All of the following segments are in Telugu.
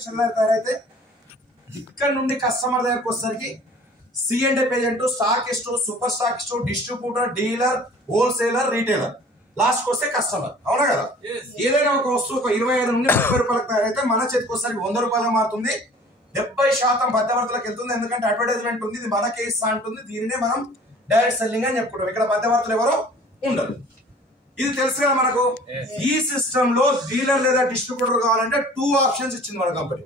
మ్యానుఫ్యాక్చర్ తయారైతే ఇక్కడ నుండి కస్టమర్ దగ్గరకు వచ్చేసరికి C&F agent, stockist, super stockist, distributor, dealer, wholesaler, retailer, last వస్తే కస్టమర్. అవునా కదా? ఏదైనా ఒక వస్తువు ఒక 25 నుండి 30 రూపాయలకు తయారైతే మన చేతికి వచ్చేసరికి 100 రూపాయలు మారుతుంది. 70% మధ్యవర్తులకు వెళ్తుంది. ఎందుకంటే అడ్వర్టైజ్మెంట్ ఉంది, ఇది మనకే ఇస్తా అంటుంది. దీనినే మనం డైరెక్ట్ సెల్లింగ్ అని చెప్పుకుంటాం. ఇక్కడ మధ్యవర్తులు ఎవరో ఉండరు. ఇది తెలుసు కదా మనకు. ఈ సిస్టమ్ లో డీలర్ లేదా డిస్ట్రిబ్యూటర్ కావాలంటే 2 ఆప్షన్స్ ఇచ్చింది మన కంపెనీ.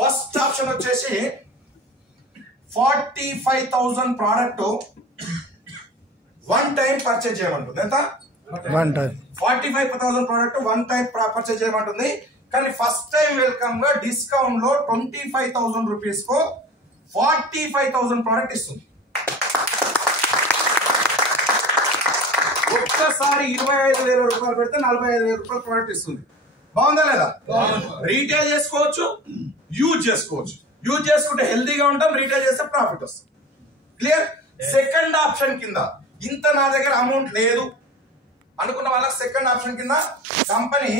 ఫస్ట్ ఆప్షన్ వచ్చేసి 45,000 ప్రోడక్ట్ వన్ టైం పర్చేజ్ చేయమంటుంది. ఎంత? 45,000 ప్రోడక్ట్ వన్ టైం పర్చేజ్ చేయమంటుంది. కానీ ఫస్ట్ టైం వెల్కమ్ గా డిస్కౌంట్ లో 25,000 రూపీస్ కు 45,000 ప్రోడక్ట్ ఇస్తుంది. ఒక్కసారి 25,000 రూపాయలు పెడితే 45,000 రూపాయల ప్రోడక్ట్ ఇస్తుంది. బాగుందా లేదా? రీటైల్ చేసుకోవచ్చు, యూజ్ చేసుకోవచ్చు. యూజ్ చేసుకుంటే హెల్దీగా ఉంటాం, రీటైల్ చేస్తే ప్రాఫిట్ వస్తుంది. క్లియర్? సెకండ్ ఆప్షన్ కింద ఇంత నా దగ్గర అమౌంట్ లేదు అనుకున్న వాళ్ళకి సెకండ్ ఆప్షన్ కింద కంపెనీ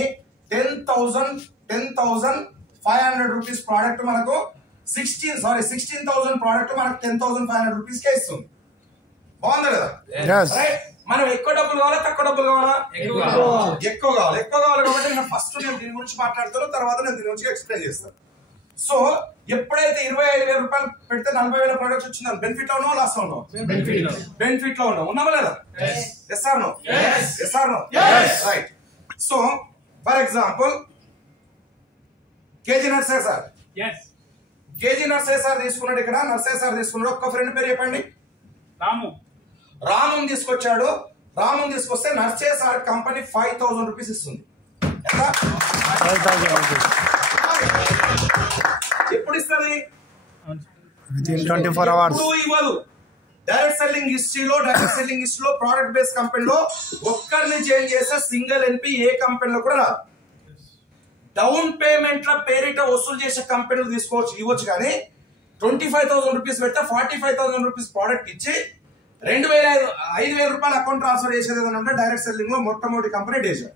10,500 రూపీస్ ప్రోడక్ట్ మనకు 16,000 ప్రోడక్ట్ మనకు 10,500 రూపీస్ కే ఇస్తుంది. బాగుందా లేదా? మనం ఎక్కువ డబ్బులు కావాలా, తక్కువ డబ్బులు కావాలా? ఎక్కువ కావాలి. ఎక్కువ కావాలి కాబట్టి నేను ఫస్ట్ దీని గురించి మాట్లాడతాను, తర్వాత నేను దీని గురించి ఎక్స్ప్లెయిన్ చేస్తాను. సో ఎప్పుడైతే 25,000 రూపాయలు పెడితే 40,000 ప్రొడక్ట్స్ వచ్చిందని బెనిఫిట్ లో ఉన్నావు, లాస్ లో ఉన్నావు? బెనిఫిట్ లో ఉన్నావు. ఉన్నావా లేదా? Yes or no? Yes or no? Right. So for example KG నర్సే సార్, కేజీ నర్సే సార్ తీసుకున్నాడు. ఇక్కడ నర్సే సార్ తీసుకున్నాడు. ఒక్క ఫ్రెండ్ పేరు చెప్పండి. రాము తీసుకొచ్చాడు. రాము తీసుకొస్తే నర్సే సార్ కంపెనీ 5,000 రూపీస్ ఇస్తుంది. ఎప్పుడు ఇస్తుంది? 24 hours. ఇవ్వదు. డైరెక్ట్ సెల్లింగ్ హిస్టరీలో ప్రోడక్ట్ బేస్ కంపెనీలో ఒక్కరిని చేంజ్ చేస్తే సింగిల్ ఎన్పి ఏ కంపెనీలో కూడా రాదు. డౌన్ పేమెంట్ ల పేరిట వసూలు చేసే కంపెనీలు తీసుకోవచ్చు, ఇవ్వచ్చు. కానీ 25,000 రూపీస్ పెడితే 45,000 రూపీస్ ప్రోడక్ట్ ఇచ్చి 5,000 రూపాయలు అకౌంట్ ట్రాన్స్ఫర్ చేసేది అంటే డైరెక్ట్ సెల్లింగ్ లో మొట్టమొదటి కంపెనీ డేజర్.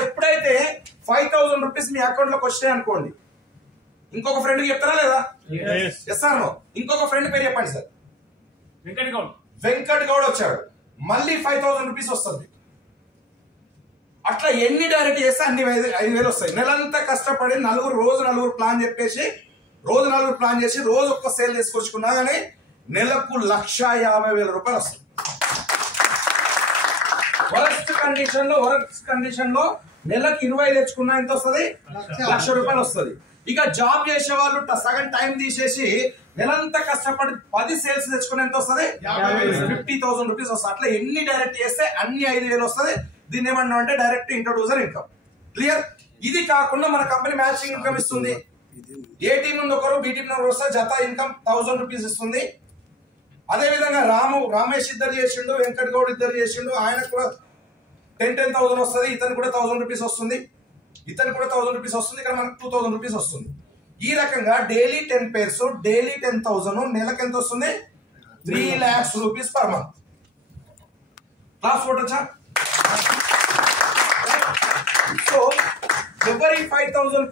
ఎప్పుడైతే 5,000 రూపీస్ మీ అకౌంట్ లోకి వచ్చాయి అనుకోండి, ఇంకొక ఫ్రెండ్ చెప్తారా లేదా? Yes or no? ఇంకొక ఫ్రెండ్ పేరు చెప్పండి సార్. వెంకట్ గౌడ్ వచ్చాడు. మళ్ళీ 5,000 రూపీస్ వస్తుంది. అట్లా ఎన్ని డైరెక్ట్ చేస్తే అన్ని 5,000 వస్తాయి. నెలంతా కష్టపడి రోజు ప్లాన్ చెప్పేసి రోజు ప్లాన్ చేసి రోజు ఒక్క సేల్ తీసుకొచ్చుకున్నా కానీ నెలకు 1,50,000 రూపాయలు వస్తుంది. వరస్ట్ కండిషన్ లో నెలకు 20 తెచ్చుకున్నా ఎంత వస్తుంది? 1,00,000 రూపాయలు వస్తుంది. ఇక జాబ్ చేసే వాళ్ళు సగం టైం తీసేసి నెలంతా కష్టపడి 10 సేల్స్ తెచ్చుకుని ఎంత వస్తుంది? 50,000 రూపీస్ వస్తుంది. అట్లా ఎన్ని డైరెక్ట్ చేస్తే అన్ని 5,000 వస్తుంది. దీన్ని ఏమన్నా అంటే డైరెక్ట్ ఇంట్రొడ్యూసర్ ఇన్కమ్. క్లియర్? ఇది కాకుండా మన కంపెనీ మ్యాచింగ్ ఇన్కమ్ ఇస్తుంది. ఏ టీం నుండి ఒకరు, బి టీం నుండి వస్తే జత ఇన్కమ్ 1,000 రూపీస్ ఇస్తుంది. అదే విధంగా రామేష్ ఇద్దరు చేసిండు, వెంకట్ గౌడ్ ఇద్దరు చేసిండు. ఆయనకు కూడా 10,000 వస్తుంది. ఇతను కూడా 1,000 రూపీస్ వస్తుంది. ఇక్కడ మనకు 2,000 రూపీస్ వస్తుంది. ఈ రకంగా డైలీ 10 పేర్స్, డైలీ 10,000, నెలకు ఎంత వస్తుంది? 3 lakhs rupees per month. Class ఫోటోచా? సో ఎవరి 5,000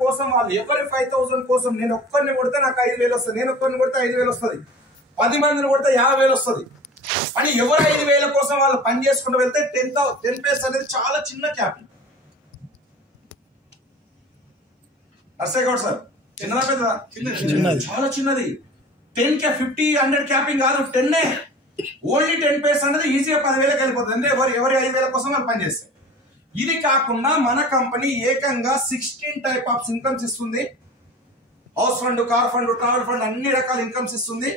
కోసం నేను ఒక్కరిని కొడితే నాకు 5,000 వస్తుంది, నేను ఒక్కరిని కొడితే 5,000 వస్తుంది, 10 మందిని కొడితే 50,000 వస్తుంది అని ఎవరు 5,000 కోసం వాళ్ళు పని చేసుకుంటూ వెళ్తే 10 పేర్స్ అనేది చాలా చిన్న క్యాపింగ్. నర్సే గౌడ్ సార్ చిన్నదా పెద్దదా? చాలా చిన్నది. 10 50 100 క్యాపింగ్ కాదు, 10 ఓన్లీ 10 పేర్స్ అనేది ఈజీగా 10,000కి వెళ్ళిపోతుంది. అంటే ఎవరి 5,000 కోసం వాళ్ళు పనిచేస్తారు. ఇది కాకుండా మన కంపెనీ ఏకంగా 16 టైప్ ఆఫ్ ఇన్కమ్స్ ఇస్తుంది. House fund, car fund, travel fund, అన్ని రకాల ఇన్కమ్స్ ఇస్తుంది.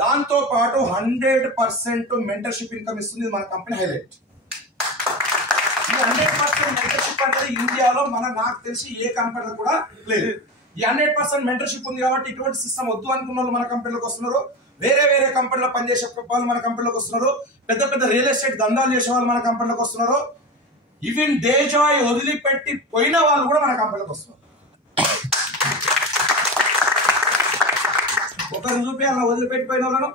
దాంతో పాటు 100% మెంటర్షిప్ ఇన్కమ్ ఇస్తుంది. మన కంపెనీ హైలైట్. ఈ 100% మెంటర్షిప్ అనేది ఇండియాలో నాకు తెలిసి ఏ కంపెనీలో కూడా లేదు. ఈ 100% మెంటర్షిప్ ఉంది కాబట్టి ఇటువంటి సిస్టమ్ వద్దు అనుకున్న వాళ్ళు మన కంపెనీలోకి వస్తున్నారు. వేరే కంపెనీలో పనిచేసే వాళ్ళు మన కంపెనీలోకి వస్తున్నారు. పెద్ద రియల్ ఎస్టేట్ దందాలు చేసే వాళ్ళు మన కంపెనీలోకి వస్తున్నారు. ఈవెన్ డేజాయ్ వదిలిపెట్టి పోయిన వాళ్ళు కూడా మన కంపెనీలోకి వస్తున్నారు. ఒకరు చూపించాలా? వదిలిపెట్టిపోయిన వాళ్ళను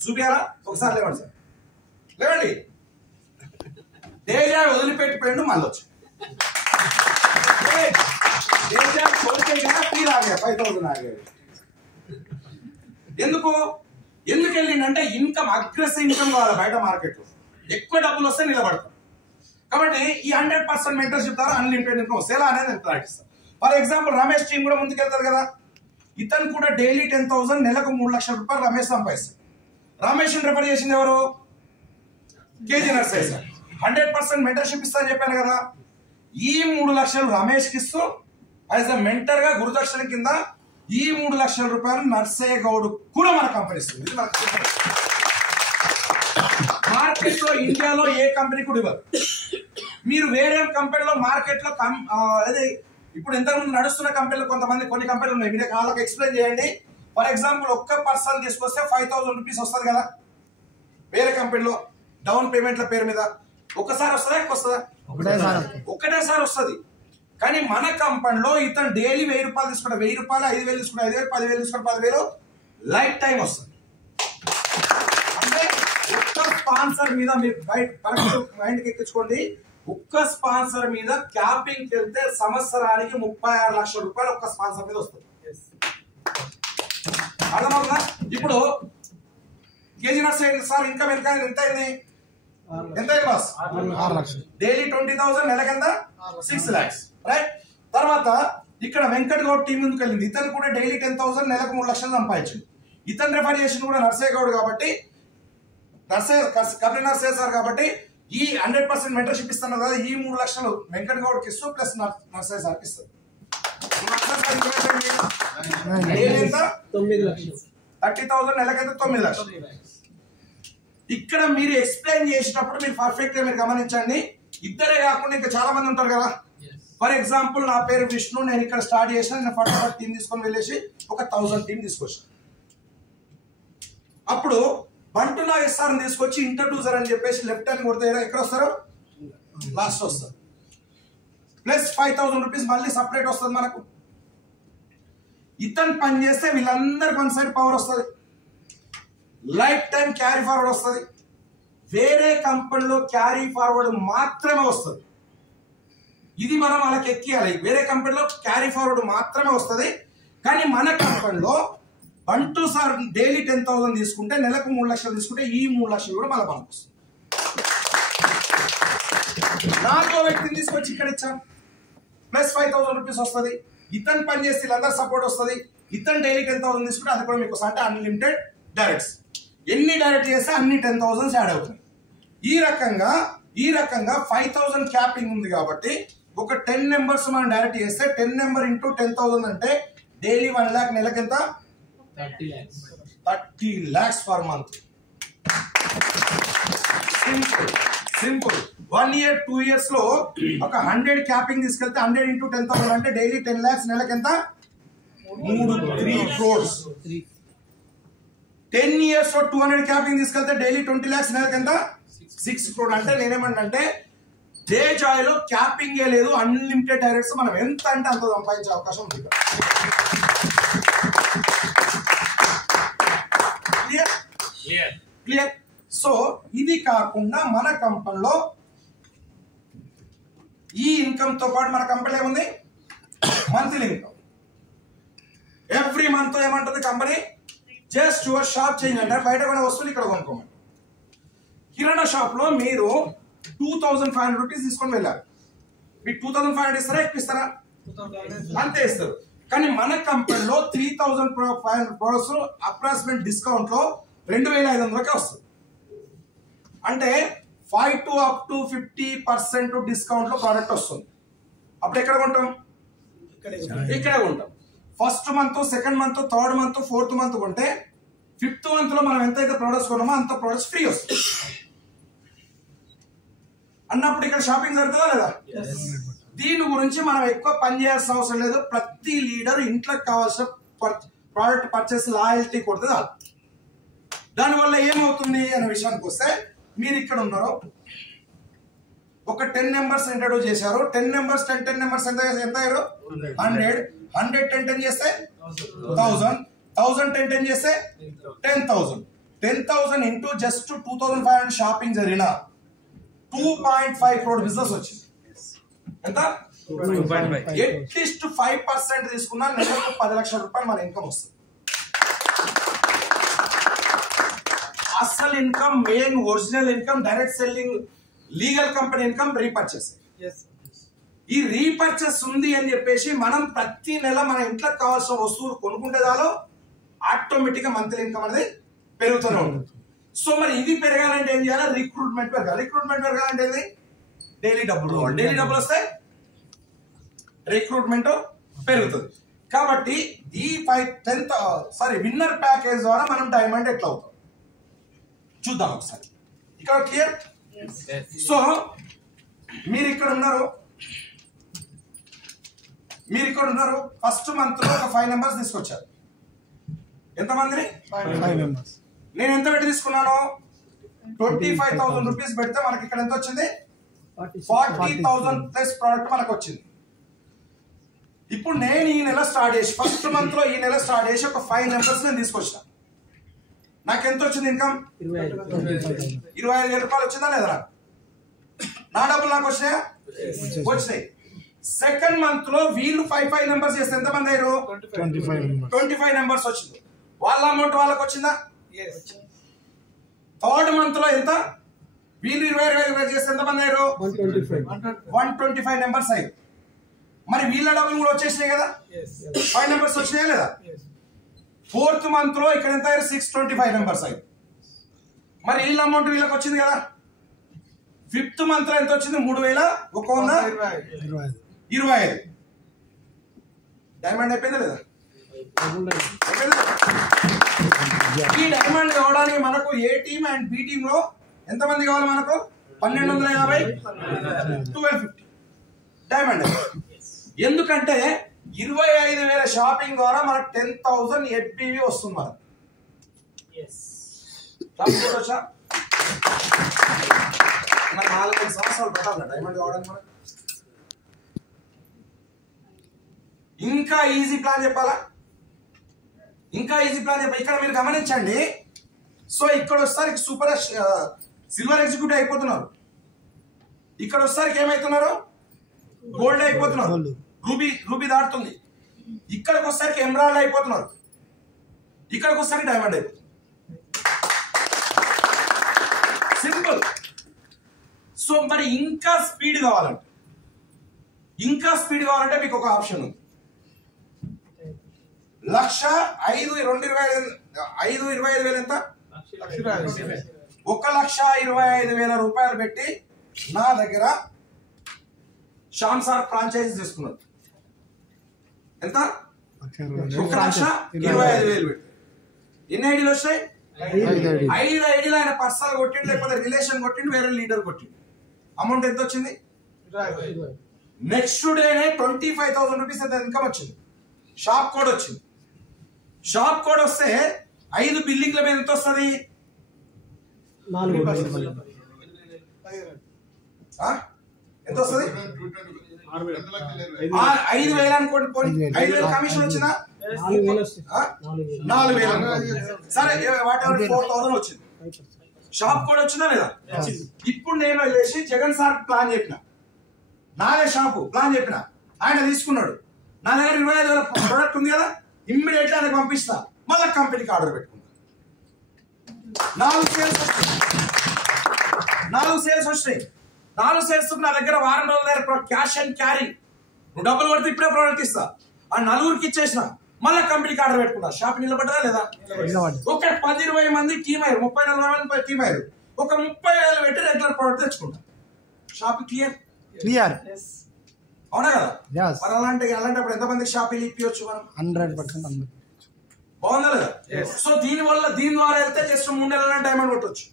చూపించాలా? ఒకసారి లేవండి సార్, లేవండి. డేజాయ్ వదిలిపెట్టిపోయిండు, మళ్ళీ వచ్చి फिर आ गया 5000 आ गया ఎందుకు వెళ్ళిందంటే ఇన్కమ్ అగ్రెసివ్ ఇన్కమ్ కావాలి బయట మార్కెట్ లో ఎక్కువ డబ్బులు వస్తే నిలబడతాం కాబట్టి ఈ 100% మెంటర్షిప్ ద్వారా అన్లిమిటెడ్ ఇన్కమ్ వస్తే ఎలా అనేది ప్రకటిస్తాం ఫర్ ఎగ్జాంపుల్ రమేష్ టీం కూడా ముందుకెళ్తారు కదా ఇతను కూడా డైలీ 10,000 నెలకు 3 లక్షల రూపాయలు రమేష్ సంపాదిస్తాడు రమేష్ రెఫర్ చేసింది ఎవరు కేజీ నర్సయ్య సార్ 100% మెంటర్షిప్ ఇస్తా అని చెప్పాను కదా ఈ 3 లక్షలు రమేష్ కి ఇస్తూ యాజ్ అ మెంటర్ గా గురుదక్షిణ కింద ఈ 3 లక్షల రూపాయలు నర్సయ్య గౌడ్ కూడా మన కంపెనీ ఇస్తుంది మార్కెట్ లో ఇండియాలో ఏ కంపెనీ కూడా ఇవ్వదు మీరు వేరే కంపెనీలో మార్కెట్ లో అదే ఇప్పుడు ఇంతకుముందు నడుస్తున్న కంపెనీలు కొన్ని కంపెనీలు ఉన్నాయి మీరు వాళ్ళకి ఎక్స్ప్లెయిన్ చేయండి ఫర్ ఎగ్జాంపుల్ ఒక్క పర్సన్ తీసుకొస్తే 5,000 రూపీస్ వస్తుంది కదా వేరే కంపెనీలో డౌన్ పేమెంట్ల పేరు మీద ఒకసారి వస్తుందా ఎక్కువ వస్తుందా ఒకటేసారి వస్తుంది కానీ మన కంపెనీలో ఇతను డైలీ 1000 రూపాయలు తీసుకుంటే 1000 రూపాయలు 5,000 తీసుకుంటే 5,000 10,000 తీసుకుంటే 10,000 లైఫ్ టైం వస్తుంది అంటే ఒక్క స్పాన్సర్ మీద మీరు మైండ్కి ఎక్కించుకోండి ఒక్క స్పాన్సర్ మీద క్యాపింగ్ వెళ్తే సంవత్సరానికి 36 లక్షల రూపాయలు ఒక్క స్పాన్సర్ మీద వస్తుంది అర్థమవుతుందా ఇప్పుడు కేజీ నర్సయ్య సార్ ఇన్కమ్ ఎంత అయింది బాస్ 6 లక్షలు డైలీ 20,000 నెలకెంత 6 lakhs రైట్ తర్వాత ఇక్కడ వెంకట్ గౌడ్ టీం ముందుకు వెళ్ళింది ఇతను కూడా డైలీ 10,000 నెలకు 3 లక్షలు సంపాదించింది ఇతను రెఫర్ చేసింది కూడా నర్సయ్య గౌడ్ కాబట్టి కపిల్ నర్సయ్య సార్ కాబట్టి ఈ 100% మెంటర్షిప్ ఇస్తున్నారు కదా ఈ 3 లక్షలు వెంకట్ గౌడ్ కి ఇస్తూ ప్లస్ నర్సయ్య సార్ కి ఇస్తారు 30,000 నెలకైతే 9 లక్షలు ఇక్కడ మీరు ఎక్స్ప్లెయిన్ చేసేటప్పుడు మీరు పర్ఫెక్ట్ గా మీరు గమనించండి ఇద్దరే కాకుండా ఇంకా చాలా మంది ఉంటారు కదా ఫర్ ఎగ్జాంపుల్ నా పేరు విష్ణు నేను ఇక్కడ స్టార్ట్ చేసిన నేను ఫటాఫట్ టీం తీసుకొని వెళ్ళేసి ఒక 1000 టీం తీసుకొచ్చాను అప్పుడు బంటు నాగేశ్వరం తీసుకొచ్చి ఇంట్రడ్యూసర్ అని చెప్పేసి లెఫ్ట్ హ్యాండ్ కొడితే ఎక్కడ వస్తారు లాస్ట్ వస్తారు ప్లస్ 5,000 రూపీస్ మళ్ళీ సపరేట్ వస్తుంది మనకు ఇతను పని చేస్తే వీళ్ళందరికి వన్ సైడ్ పవర్ వస్తుంది లైఫ్ టైం క్యారీ ఫార్వర్డ్ వస్తుంది వేరే కంపెనీలో క్యారీ ఫార్వర్డ్ మాత్రమే వస్తుంది ఇది మనం వాళ్ళకి ఎక్కియాలి వేరే కంపెనీలో క్యారీ ఫార్వర్డ్ మాత్రమే వస్తుంది కానీ మన కంపెనీలో బంటు సార్ డైలీ 10,000 తీసుకుంటే నెలకు 3 లక్షలు తీసుకుంటే ఈ 3 లక్షలు కూడా మళ్ళీ మనకు వస్తుంది నాలుగో వ్యక్తిని తీసుకొచ్చి ఇక్కడ ఇచ్చాం ప్లస్ 5,000 రూపీస్ వస్తుంది ఇతను పని చేస్తే వీళ్ళందరూ సపోర్ట్ వస్తుంది ఇతను డైలీ 10,000 తీసుకుంటే అది కూడా మీకు అంటే అన్లిమిటెడ్ డైరెక్ట్స్ ఎన్ని డైరెక్ట్ చేస్తే అన్ని 10,000 యాడ్ అవుతుంది ఈ రకంగా 5,000 క్యాపింగ్ ఉంది కాబట్టి ఒక 10 మెంబర్స్ మనం డైరెక్ట్ చేస్తే 10 నెంబర్ ఇంటూ 10,000 అంటే డైలీ 1 lakh నెలకి ఎంత 30 lakhs per month simple 1 year 2 years లో ఒక 100 క్యాపింగ్ తీసుకెళ్తే 100 ఇంటూ 10,000 అంటే డైలీ 10 lakhs నెలకి ఎంత 3 crores 10 years లో 200 క్యాపింగ్ తీసుకెళ్తే డైలీ 20 lakhs నెలకి ఎంత 6 crore అంటే నేనేమంటే డే జాయ్ లో క్యాపింగ్ ఏ లేదు అన్లిమిటెడ్ డైరెక్ట్స్ మనం ఎంత అంటే అంత సంపాదించే అవకాశం ఉంది క్లియర్ సో ఇది కాకుండా మన కంపెనీలో ఈ ఇన్కమ్ తో పాటు మన కంపెనీలో ఏముంది మంత్లీ ఇన్కమ్ ఎవ్రీ మంత్ ఏమంటుంది company just your shop change అంటే బయట కొనే వస్తువులు ఇక్కడ కొనుక్కోమండి కిరాణా షాప్ లో మీరు 2,500 రూపీస్ తీసుకొని వెళ్ళారు మీకు 2,500 ఇస్తారా ఎక్కువ ఇస్తారా అంతే ఇస్తారు కానీ మన కంపెనీలో 3,500 ప్రొడక్ట్స్ అప్రాక్సిమేట్ డిస్కౌంట్ లో 2,500కే వస్తుంది అంటే 5 to up to 50% డిస్కౌంట్ లో ప్రోడక్ట్ వస్తుంది అప్పుడు ఎక్కడ కొంటాం ఇక్కడే కొంటాం first month second month third month fourth month కొంటే 5th మంత్ లో మనం ఎంతైతే ప్రొడక్ట్స్ కొన్నామో అంత ప్రొడక్ట్స్ ఫ్రీ వస్తుంది అన్నప్పుడు ఇక్కడ షాపింగ్ జరుగుతుందా లేదా దీని గురించి మనం ఎక్కువ పని చేయాల్సిన అవసరం లేదు ప్రతి లీడర్ ఇంట్లోకి కావాల్సిన ప్రోడక్ట్ పర్చేస్ లాయల్టీ కొడితే చాలు దానివల్ల ఏమవుతుంది అనే విషయానికి వస్తే మీరు ఇక్కడ ఉన్నారు ఒక 10 మెంబర్స్ ఇంట్రడ్యూస్ చేశారు 10 మెంబర్స్ 10 మెంబర్స్ ఎంత అయ్యారు 100 10 చేస్తే 1000 1000 10 చేస్తే 10,000 ఇంటూ జస్ట్ 2,500 షాపింగ్ జరిగిన 2.5 crore బిజినెస్ వచ్చింది ఎంత అట్లీస్ట్ 5% తీసుకున్నా నెలకు 10 లక్షల రూపాయలు మన ఇన్కమ్ వస్తుంది. అసలు income, main original income, direct selling, legal company income, repurchase. ఈ రీపర్చేస్ ఉంది అని చెప్పేసి మనం ప్రతి నెల మన ఇంట్లోకి కావాల్సిన వస్తువులు కొనుక్కుంటే చాలు ఆటోమేటిక్ గా మంత్లీ ఇన్కమ్ అనేది పెరుగుతూనే ఉంటుంది. సో మరి ఇది పెరగాలంటే ఏం చేయాలి? రిక్రూట్మెంట్ పెరగాలి. రిక్రూట్మెంట్ పెరగాలంటే ఏంది? డైలీ డబ్బులు కావాలి. డైలీ డబ్బులు వస్తే రిక్రూట్మెంట్ పెరుగుతుంది. కాబట్టి ఈ విన్నర్ ప్యాకేజ్ ద్వారా మనం డైమండ్ ఎట్లా అవుతాం చూద్దాం ఒకసారి. ఇక్కడ క్లియర్? సో మీరు ఇక్కడ ఉన్నారు, ఫస్ట్ మంత్ లో ఒక 5 నెంబర్స్ తీసుకొచ్చారు. ఎంతమందిని? 5 మెంబర్స్. నేను ఎంత పెట్టి తీసుకున్నాను? 25,000 రూపీస్ పెడితే మనకి ఇక్కడ ఎంత వచ్చింది? 40,000 ప్లస్ ప్రోడక్ట్ మనకు వచ్చింది. ఇప్పుడు నేను ఈ నెల స్టార్ట్ చేసి, ఫస్ట్ మంత్ లో ఈ నెల స్టార్ట్ చేసి ఒక 5 నెంబర్స్ నేను తీసుకొచ్చిన. నాకు ఎంత వచ్చింది ఇన్కమ్? 25,000 రూపాయలు వచ్చిందా లేదా? నా డబ్బులు నాకు వచ్చినాయా? వచ్చినాయి. సెకండ్ మంత్ లో వీళ్ళు 5 నెంబర్స్ చేస్తే ఎంత మంది అయ్యారు? 25 నెంబర్స్ వచ్చింది. వాళ్ళ అమౌంట్ వాళ్ళకి వచ్చిందా? థర్డ్ మంత్ లో ఎంత? వీళ్ళు 20 చేస్తే ఎంత మంది అయ్యారు? 125 నెంబర్స్ అయ్యారు. మరి వీళ్ళ డబ్బులు కూడా వచ్చేసినాయి కదా, 5 నెంబర్స్ వచ్చినాయా లేదా? ఫోర్త్ మంత్ లో ఇక్కడ ఎంత అయ్యారు? 625 నెంబర్స్ అయ్యారు. మరి వీళ్ళ అమౌంట్ వీళ్ళకి వచ్చింది కదా. ఫిఫ్త్ మంత్ లో ఎంత వచ్చింది? 3,125. డైమండ్ అయిపోయిందా లేదా? ఈ డైమండ్ కావడానికి మనకు ఏ టీమ్ అండ్ బి టీమ్ లో ఎంత మంది కావాలి? మనకు 1250, 1250 డైమండ్. ఎందుకంటే 25,000 షాపింగ్ ద్వారా మనకు 10,000 ఎఫ్బివి వస్తుంది. మనకు మరి 4-5 సంవత్సరాలు పెట్టాలి డైమండ్ కావడానికి. మనకు ఇంకా ఈజీ ప్లాన్ చెప్పాలా? ఇక్కడ మీరు గమనించండి. సో ఇక్కడ వచ్చేసరికి సిల్వర్ ఎగ్జిక్యూటివ్ అయిపోతున్నారు. ఇక్కడ వచ్చేసరికి ఏమైతున్నారు? గోల్డ్ అయిపోతున్నారు. రూబీ దాటుతుంది. ఇక్కడికి వచ్చేసరికి ఎమరాల్డ్ అయిపోతున్నారు. ఇక్కడికి వచ్చేసరికి డైమండ్ అయిపోతుంది. సింపుల్. సో మరి ఇంకా స్పీడ్ కావాలంటే మీకు ఒక ఆప్షన్ ఉంది. 1,05,25,000 ఎంత? 1,25,000 రూపాయలు పెట్టి నా దగ్గర శ్యామ్ సార్ ఫ్రాంచైజీ తీసుకున్నారు. ఎంత? 1,25,000 పెట్టి. ఎన్ని ఐడీలు వచ్చాయి? 5 ఐడీలు. ఆయన పర్సనల్ కొట్టిండు, లేకపోతే రిలేషన్ కొట్టిండు, వేరే లీడర్ కొట్టిండు. అమౌంట్ ఎంత వచ్చింది? నెక్స్ట్ డేనే 25,000 రూపీస్ ఎంత ఇన్కమ్ వచ్చింది. షాప్ కోడ్ వచ్చింది. షాప్ కోడ్ వస్తే 5 బిల్డింగ్ల మీద ఎంత వస్తుంది? 4% ఎంత వస్తుంది? 5,000 అనుకోండి. 5,000 కమిషన్ వచ్చిందా? 4,000. సరే, వాట్ ఎవర్ 4,000 వచ్చింది. షాప్ కోడ్ వచ్చిందా లేదా? ఇప్పుడు నేను వెళ్ళేసి జగన్ సార్ ప్లాన్ చెప్పిన, నాదే షాపు ప్లాన్ చెప్పిన, ఆయన తీసుకున్నాడు. నా దగ్గర 25,000 ప్రోడక్ట్ ఉంది కదా, ఇమ్మీడియట్లీ ఆయనకు పంపిస్తా. మళ్ళీ కంపెనీకి ఆర్డర్ పెట్టుకుంటా. 4 సేల్స్ వచ్చినాయి. 4 సేల్స్ నా దగ్గర వారం రోజుల దగ్గర క్యాష్ అండ్ క్యారీ. నువ్వు డబ్బులు కొడితే ఇప్పుడే ప్రోడక్ట్ ఇస్తా. ఆ 4 ఇచ్చేసిన, మళ్ళీ కంపెనీకి ఆర్డర్ పెట్టుకుంటా. షాప్ నిలబడ్డా లేదా? ఒక 10-20 మంది టీమ్ అయ్యారు, 30-40 మంది టీమ్ అయ్యారు. ఒక 30,000 పెట్టి రెగ్యులర్ ప్రోడక్ట్ తెచ్చుకుంటా. Shop clear. అవునా కదా? మరి అలాంటప్పుడు ఎంతమందికి షాప్ ఇప్పించవచ్చు మనం? 100%. బాగుందా లేదా? సో దీని ద్వారా వెళ్తే జస్ట్ 3 నెలల డైమండ్ కొట్టవచ్చు.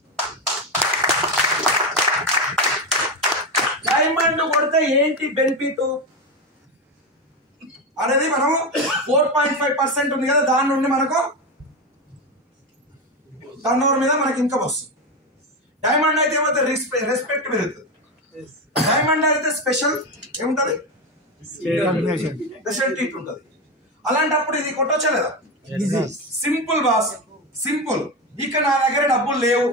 డైమండ్ కొడితే ఏంటి బెనిఫిట్ అనేది మనం 4.5% ఉంది కదా, దాని నుండి మనకు టర్నోవర్ మీద మనకి ఇన్కమ్ వస్తుంది. డైమండ్ అయితే ఏమైతే రెస్పెక్ట్ పెరుగుతుంది. డైమండ్ అయితే స్పెషల్ ఏముంటది? స్పెషల్ ట్రీట్ ఉంటుంది. అలాంటప్పుడు ఇది కొట్టొచ్చా లేదా? Simple boss, simple. ఇక నా దగ్గర డబ్బులు లేవు,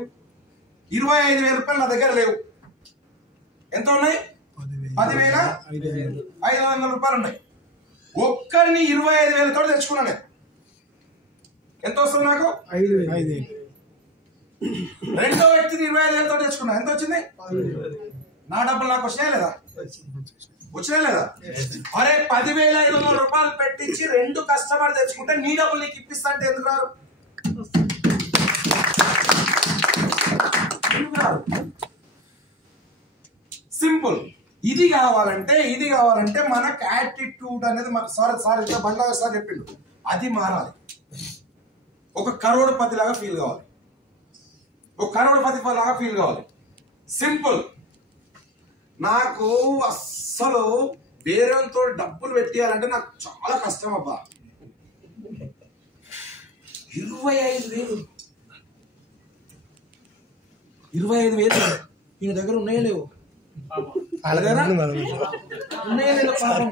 25,000 రూపాయలు నా దగ్గర లేవు. ఎంత ఉన్నాయి? 10,500 రూపాయలు ఉన్నాయి. ఒక్కరిని 25,000తో తెచ్చుకున్నాను. ఎంత వస్తుంది నాకు? 5,000. రెండో వ్యక్తిని 25,000తో తెచ్చుకున్నా. ఎంత వచ్చింది? నా డబ్బులు నాకు వచ్చినాయా లేదా? వచ్చినాయా లేదా? అరే 10,500 రూపాయలు పెట్టించి 2 కస్టమర్ తెచ్చుకుంటే నీ డబ్బులు నీకు ఇప్పిస్తా అంటే ఎందుకు రారు? సింపుల్. ఇది కావాలంటే మనకు యాటిట్యూడ్ అనేది మన సార్ ఇంకా బండ్లాగా సార్ చెప్పిండు, అది మారాలి. ఒక కరోడపతి లాగా ఫీల్ కావాలి. సింపుల్. నాకు అస్సలు వేరేతో డబ్బులు పెట్టేయాలంటే నాకు చాలా కష్టం అబ్బా. 25,000 ఈయన దగ్గర ఉన్నాయో లేవు? ఉన్నాయో లేదో పాపం.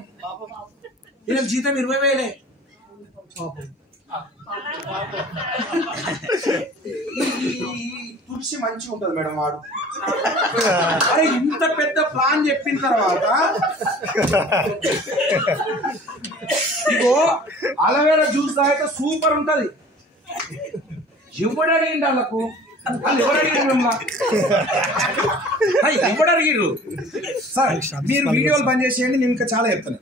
ఈయన జీతం 20,000. తులసి మంచిగా ఉంటది మేడం వాడు. అరే ఇంత పెద్ద ప్లాన్ చెప్పిన తర్వాత ఇగో అలవేరా జ్యూస్ తాగితే సూపర్ ఉంటది. ఎవడు అడిగిండు వాళ్ళకు? వాళ్ళు ఎవరు అడిగారు ఎవరు అడిగిర్రు? సార్ మీరు వీడియోలు బంద్ చేసేయండి, నేను ఇంకా చాలా చెప్తాను.